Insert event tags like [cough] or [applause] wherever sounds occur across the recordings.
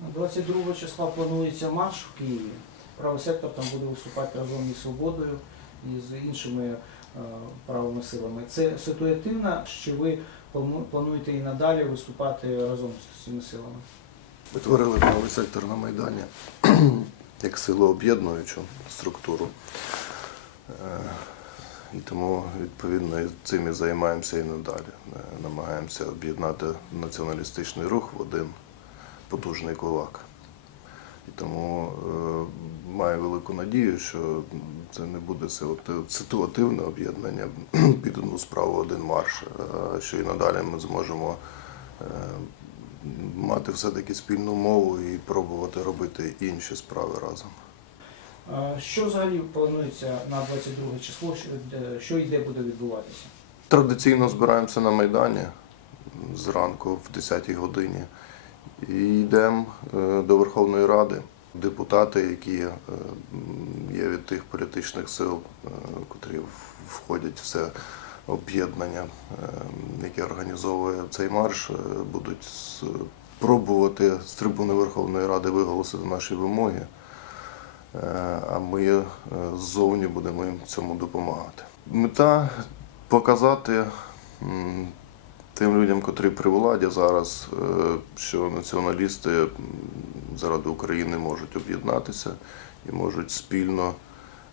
22 числа планується марш в Києві. Правий сектор там буде виступати разом із свободою і з іншими е, правими силами. Це ситуативно, чи ви плануєте і надалі виступати разом з цими силами? Ми творили правий сектор на Майдані [clears throat] як силооб'єднуючу структуру. Е, І тому, відповідно, цим і займаємося і надалі. Е, Намагаємося об'єднати націоналістичний рух в один потужний кулак. І тому е, маю велику надію, що це не буде ситуативне об'єднання [clears throat] під одну справу один марш, а що і надалі ми зможемо е, мати все-таки спільну мову і пробувати робити інші справи разом. Е, Що взагалі планується на 22 число, що, що і де буде відбуватися? Традиційно збираємося на Майдані зранку в 10-й годині йдемо е, до Верховної Ради. Депутати, які е, є від тих політичних сил, е, котрі входять в це об'єднання, яке організовує цей марш, будуть пробувати з трибуни Верховної Ради виголосити наші вимоги. А ми ззовні будемо їм цьому допомагати. Мета показати тим людям, котрі при владі зараз, е, що націоналісти заради України можуть об'єднатися і можуть спільно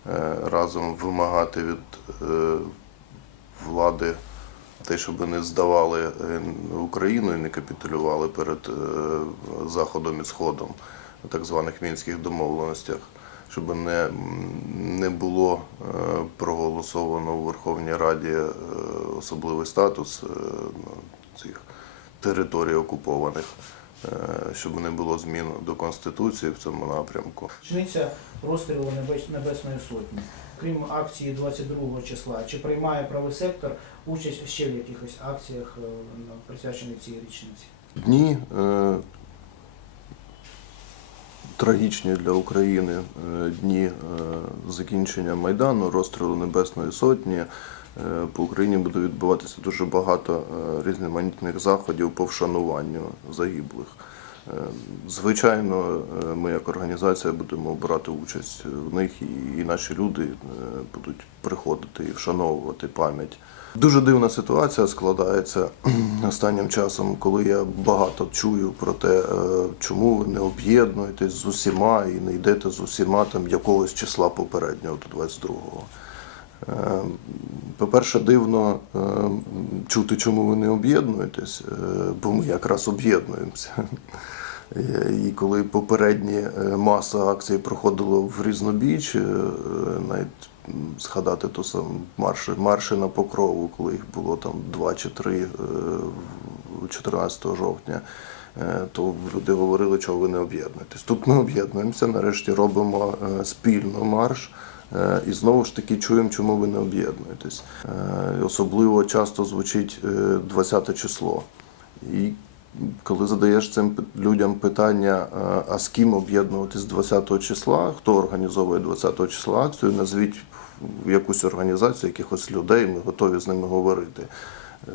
е, разом вимагати від е, влади те, щоб не здавали Україну і не капітулювали перед Заходом і Сходом так званих мінських домовленостях щоб не, не було е, проголосовано у Верховній Раді е, особливий статус е, ну, цих територій окупованих, щоб не було змін до Конституції в цьому напрямку. Річниця розстрілу Небес- Небесної Сотні. Крім акції 22 числа, чи приймає правий сектор участь ще в якихось акціях, присвячених цій річниці? Дні трагічні для України е, дні е, закінчення Майдану, розстрілу Небесної Сотні. Е, По Україні буде відбуватися дуже багато різноманітних заходів по вшануванню загиблих. Звичайно, ми як організація будемо брати участь в них, і наші люди будуть приходити і вшановувати пам'ять. Дуже дивна ситуація складається [clears throat] останнім часом, коли я багато чую про те, е, чому ви не об'єднуєтесь з усіма і не йдете з усіма там якогось числа попереднього до 22-го. Е, По-перше, дивно е, чути, чому ви не об'єднуєтесь, бо ми якраз об'єднуємося. [laughs] І коли попередні маса акцій проходило в різнобіч, навіть згадати то сам марші, марші на покрову, коли їх було там два чи три е, 14 жовтня, е, то люди говорили, чого ви не об'єднуєтесь. Тут ми об'єднуємося, нарешті робимо е, спільно марш. Е, І знову ж таки чуємо, чому ви не об'єднуєтесь. Е, Особливо часто звучить е, 20 число. І коли задаєш цим людям питання, е, а з ким об'єднуватись 20 числа, хто організовує 20 числа акцію, назвіть якусь організацію, якихось людей, ми готові з ними говорити. Е,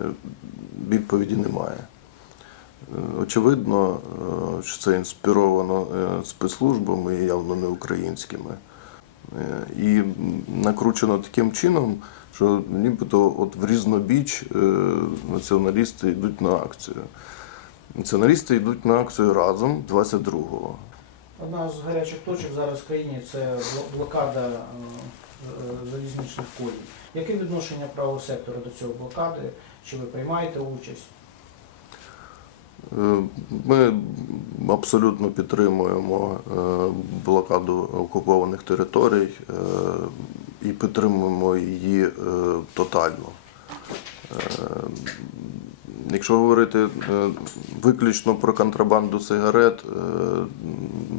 Відповіді немає. Е, Очевидно, е, що це інспіровано спецслужбами, явно не українськими. І накручено таким чином, що нібито от в різнобіч націоналісти йдуть на акцію. Націоналісти йдуть на акцію разом 22-го. Одна з гарячих точок зараз в країні це блокада залізничних колій. Яке відношення правого сектора до цього блокади? Чи ви приймаєте участь? Е, Ми абсолютно підтримуємо е, блокаду окупованих територій е, і підтримуємо її е, тотально. Якщо говорити е, виключно про контрабанду сигарет, е,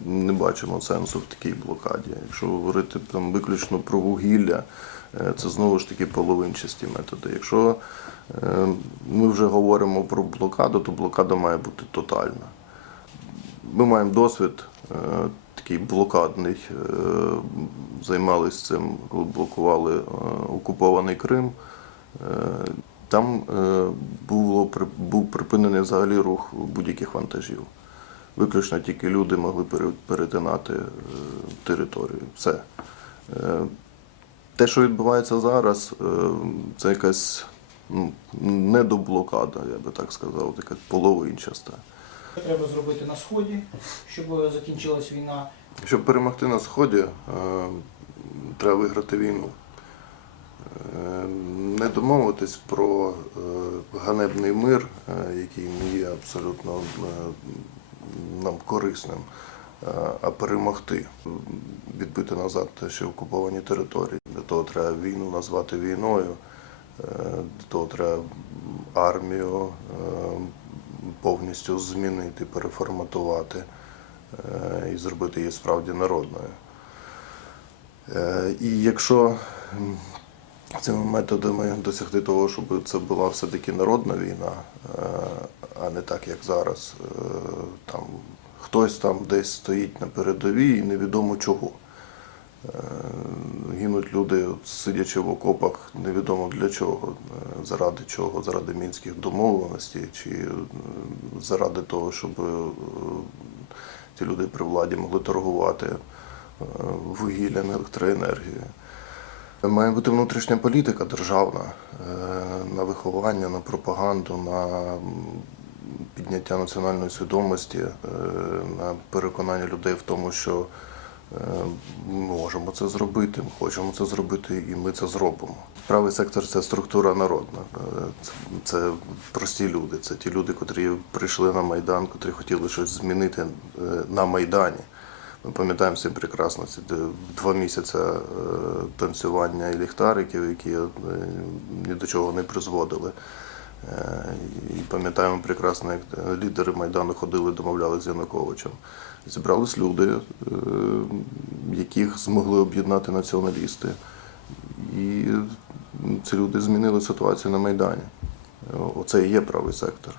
не бачимо сенсу в такій блокаді. Якщо говорити там виключно про вугілля, е, це знову ж таки половинчасті методи. Якщо ми вже говоримо про блокаду, то блокада має бути тотальна. Ми маємо досвід такий блокадний. Займалися цим, коли блокували окупований Крим. Там е, було, був припинений взагалі рух будь-яких вантажів. Виключно тільки люди могли перетинати е, територію. Все. Е, Те, що відбувається зараз, це якась ну, недоблокада, я би так сказав, така половинчаста. Що треба зробити на сході, щоб закінчилась війна? Щоб перемогти на сході, треба виграти війну. Не домовитись про е, ганебний мир, е, який не є абсолютно е, нам корисним, а перемогти, відбити назад що окуповані території. Для того треба війну назвати війною, для того треба армію повністю змінити, переформатувати і зробити її справді народною. І якщо цими методами досягти того, щоб це була все-таки народна війна, е, а не так, як зараз, е, там хтось там десь стоїть на передовій і невідомо чого. Е, Гинуть люди, сидячи в окопах, невідомо для чого, заради чого, заради мінських домовленостей, чи заради того, щоб ті люди при владі могли торгувати вугіллям, електроенергією. Має бути внутрішня політика державна е, на виховання, на пропаганду, на підняття національної свідомості, е, на переконання людей в тому, що е, можемо це зробити, хочемо це зробити, і ми це зробимо. Правий сектор це структура народна. Це, прості люди. Це ті люди, котрі прийшли на Майдан, котрі хотіли щось змінити на Майдані. Ми пам'ятаємо всі прекрасно ці два місяці е, танцювання і ліхтариків, які е, ні до чого не призводили. Е, І пам'ятаємо прекрасно, як лідери Майдану ходили, домовлялися з Януковичем. Зібрались люди, яких змогли об'єднати націоналісти. І ці люди змінили ситуацію на Майдані. Оце і є правий сектор.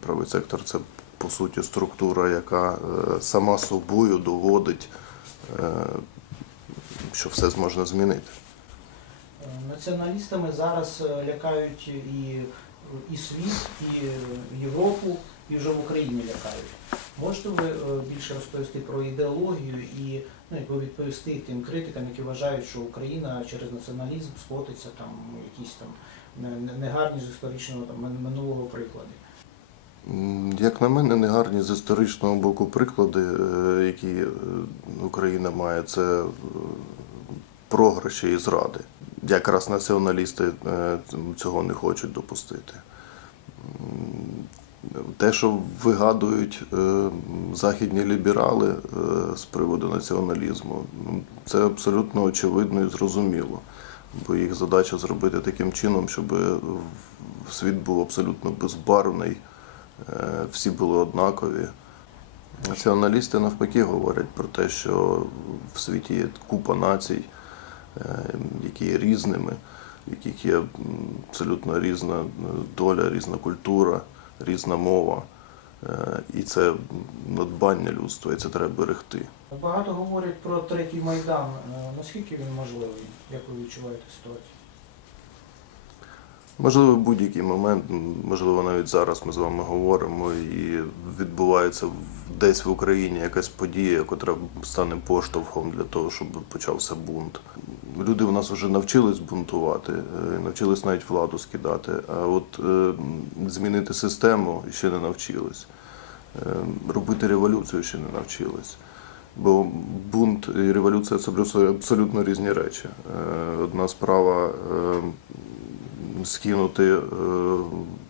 Правий сектор це по суті структура, яка е, сама собою доводить, е, що все зможна змінити. Націоналістами зараз е, лякають і, і світ, і Європу, і вже в Україні лякають. Можете ви більше розповісти про ідеологію і ну, якби відповісти тим критикам, які вважають, що Україна через націоналізм сплотиться там ну, якісь там не- не- негарні з історичного там минулого приклади? Як на мене, негарні з історичного боку приклади, е, які е, Україна має, це е, програші і зради. Якраз націоналісти цього не хочуть допустити. Те, що вигадують західні ліберали з приводу націоналізму, ну, це абсолютно очевидно і зрозуміло. Бо їх задача зробити таким чином, щоб світ був абсолютно безбарвний, всі були однакові. Націоналісти навпаки говорять про те, що в світі є купа націй, е, які є різними, в яких є абсолютно різна е, доля, різна культура, різна мова. Е, І це надбання людства, і це треба берегти. Багато говорять про третій майдан. Е, Наскільки він можливий? Як ви відчуваєте ситуацію? Можливо, в будь-який момент, можливо, навіть зараз ми з вами говоримо, і відбувається десь в Україні якась подія, яка стане поштовхом для того, щоб почався бунт. Люди в нас вже навчились бунтувати, е, навчились навіть владу скидати, а от е, змінити систему ще не навчились. Е, Робити революцію ще не навчились. Бо бунт і революція це абсолютно- різні речі. Одна справа скинути е,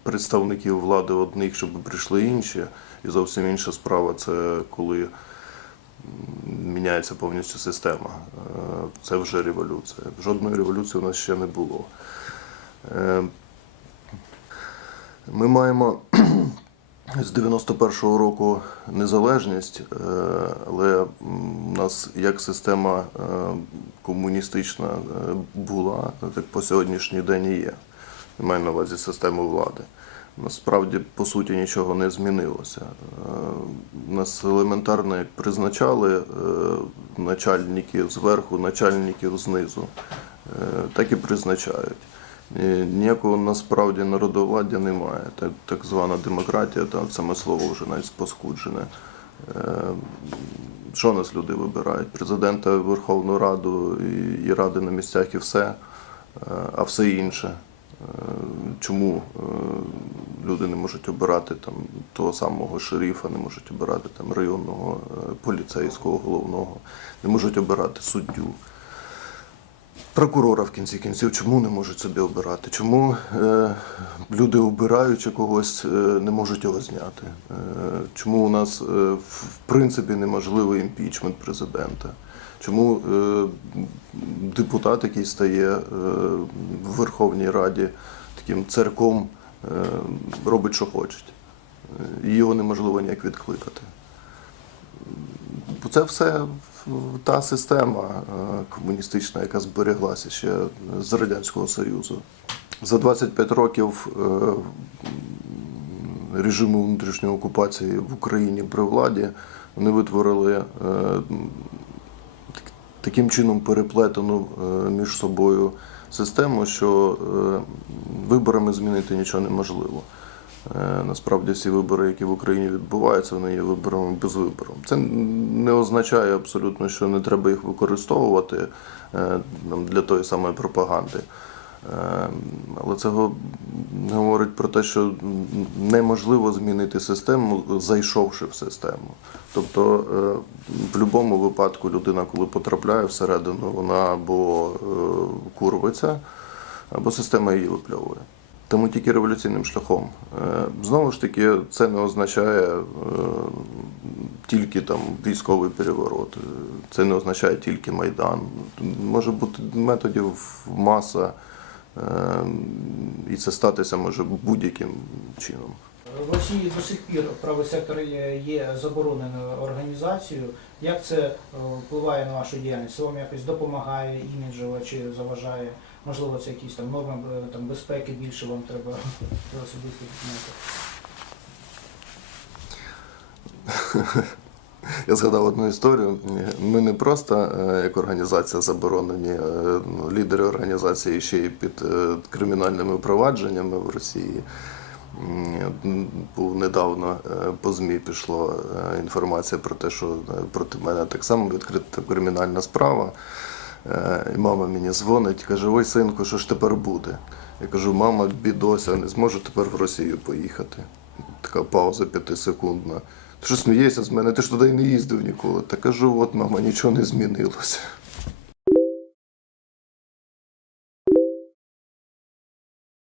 представників влади одних, щоб прийшли інші. І зовсім інша справа це коли міняється повністю система. Е, Це вже революція. Жодної революції у нас ще не було. Е, Ми маємо [clears throat] з 91-го року незалежність, але у нас як система комуністична була, так по сьогоднішній день і є. Я маю на увазі систему влади. Насправді, по суті, нічого не змінилося. Е, Нас елементарно як призначали е, начальників зверху, начальників знизу, Е, так і призначають. Ніякого насправді народовладдя немає. Так, так звана демократія, та саме слово вже навіть споскуджене. Що нас люди вибирають? Президента, Верховну Раду і, ради на місцях і все, а все інше. Е, Чому е, люди не можуть обирати там того самого шерифа, не можуть обирати там районного е, поліцейського головного, не можуть обирати суддю. Прокурора в кінці кінців чому не можуть собі обирати? Чому е, люди, обираючи когось, не можуть його зняти? Е, чому у нас в принципі неможливий імпічмент президента? Чому е, депутат, який стає е, в Верховній Раді таким церком, е, робить, що хоче? І його неможливо ніяк відкликати. Бо це все та система комуністична, яка збереглася ще з Радянського Союзу. За 25 років режиму внутрішньої окупації в Україні при владі вони витворили таким чином переплетену е, між собою систему, що е, виборами змінити нічого неможливо. Е, Насправді всі вибори, які в Україні відбуваються, вони є виборами без вибору. Це не означає абсолютно, що не треба їх використовувати для тої самої пропаганди. Е, Але це говорить про те, що неможливо змінити систему, зайшовши в систему. Тобто, е, в будь-якому випадку людина, коли потрапляє всередину, вона або е, курвиться, або система її випльовує. Тому тільки революційним шляхом. Е, Знову ж таки, це не означає тільки там військовий переворот, це не означає тільки Майдан. Може бути методів маса, і це статися може будь-яким чином. В Росії до сих пір правий сектор є, забороненою організацією. Як це е, впливає на вашу діяльність? Це вам якось допомагає іміджево чи заважає? Можливо, це якісь там норми е, там, безпеки більше вам треба особистих документів. [laughs] Я згадав одну історію. Ми не просто е, як організація заборонені, е, ну, лідери організації ще й під е, кримінальними провадженнями в Росії. Був недавно по ЗМІ пішло е, інформація про те, що проти мене так само відкрита кримінальна справа. І мама мені дзвонить, каже: Ой, синку, що ж тепер буде? Я кажу, мама, бідося, не зможу тепер в Росію поїхати. Така пауза п'ятисекундна. Ти що смієшся з мене? Ти ж туди не їздив ніколи. Та кажу, от мама, нічого не змінилося.